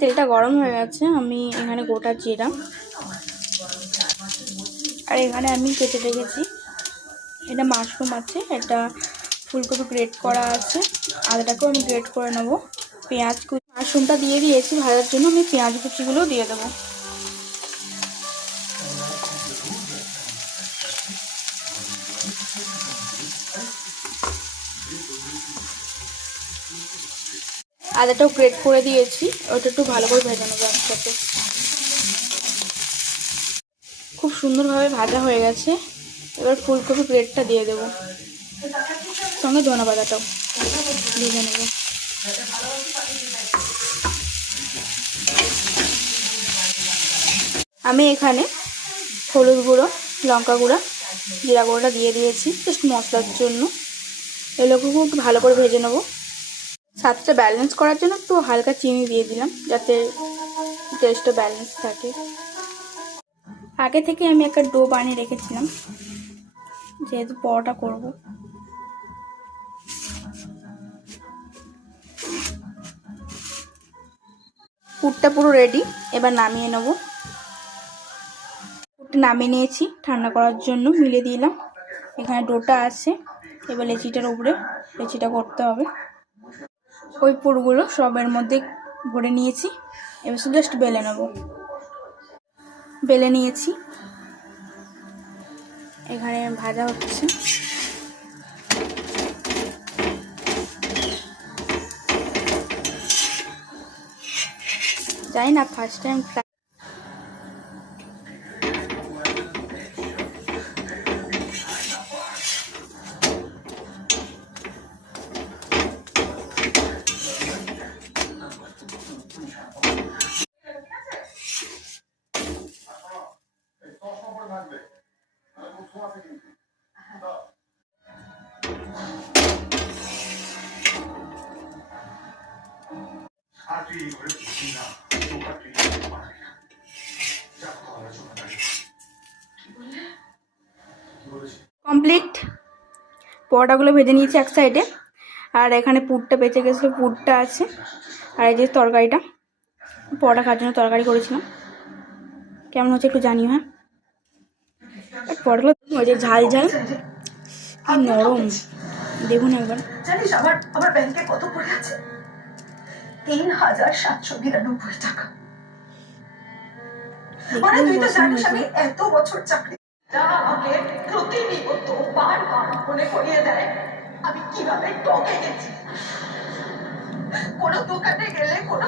তেলটা গরম হয়ে গেছে। আমি এখানে গোটা জিরা আর এখানে আমি কেটে রেখেছি, এটা মাশরুম আছে, এটা ফুলকপি গ্রেট করা আছে, আদাটাকেও আমি গ্রেট করে নেবো। পেঁয়াজ কুচি, মাশরুমটা দিয়ে দিয়েছি ভাজার জন্য, আমি পেঁয়াজ কুচিগুলো দিয়ে দেবো। আদাটাও গ্রেট করে দিয়েছি, ওটা একটু ভালো করে ভেজে নেবো একসাথে। খুব সুন্দরভাবে ভাজা হয়ে গেছে। এবার ফুলকপি গ্রেটটা দিয়ে দেবো, সঙ্গে ধনে পাতাটাও ভেজে নেবো। আমি এখানে হলুদ গুঁড়ো, লঙ্কা গুঁড়া, জিরা গুঁড়োটা দিয়ে দিয়েছি জাস্ট মশলার জন্য। এগুলোকে খুব ভালো করে ভেজে নেবো। স্বাদটা ব্যালেন্স করার জন্য একটু হালকা চিনি দিয়ে দিলাম, যাতে টেস্টটা ব্যালেন্স থাকে। আগে থেকে আমি একটা ডো বানিয়ে রেখেছিলাম, যেহেতু পরোটা করব। পুরটা পুরো রেডি, এবার নামিয়ে নেব। পুরটা নামিয়ে নিয়েছি ঠান্ডা করার জন্য, মিলিয়ে দিলাম। এখানে ডোটা আছে, এবার লেচিটার উপরে লেচিটা করতে হবে। ওই পুরগুলো সবের মধ্যে ভরে নিয়েছি, এবার শুধু জাস্ট বেলে নেব। বেলে নিয়েছি, এখানে ভাজা হচ্ছে। জানি না ফার্স্ট টাইম কমপ্লিট। পরোটাগুলো ভেজে নিয়েছি এক সাইডে, আর এখানে পুরটা বেঁচে গেছিলো, পুরটা আছে। আর এই যে তরকারিটা, পরোটা খাওয়ার জন্য তরকারি করেছিলাম। কেমন হচ্ছে একটু জানিও। হ্যাঁ, পরোটাগুলো ওই যে ঝাল ঝাল, কি নরম, দেখুন একবার। জানিস আমার ব্যাংকে কত পড়ে আছে? ৩,৭৯২ টাকা। মানে তুই তো জানিস আমি এত বছর চাকরি, আমাকে প্রতিনিয়ত বারবার মনে করিয়ে দেয় আমি কিভাবে ঠকে গেছি। কোনো দোকানে গেলে, কোনো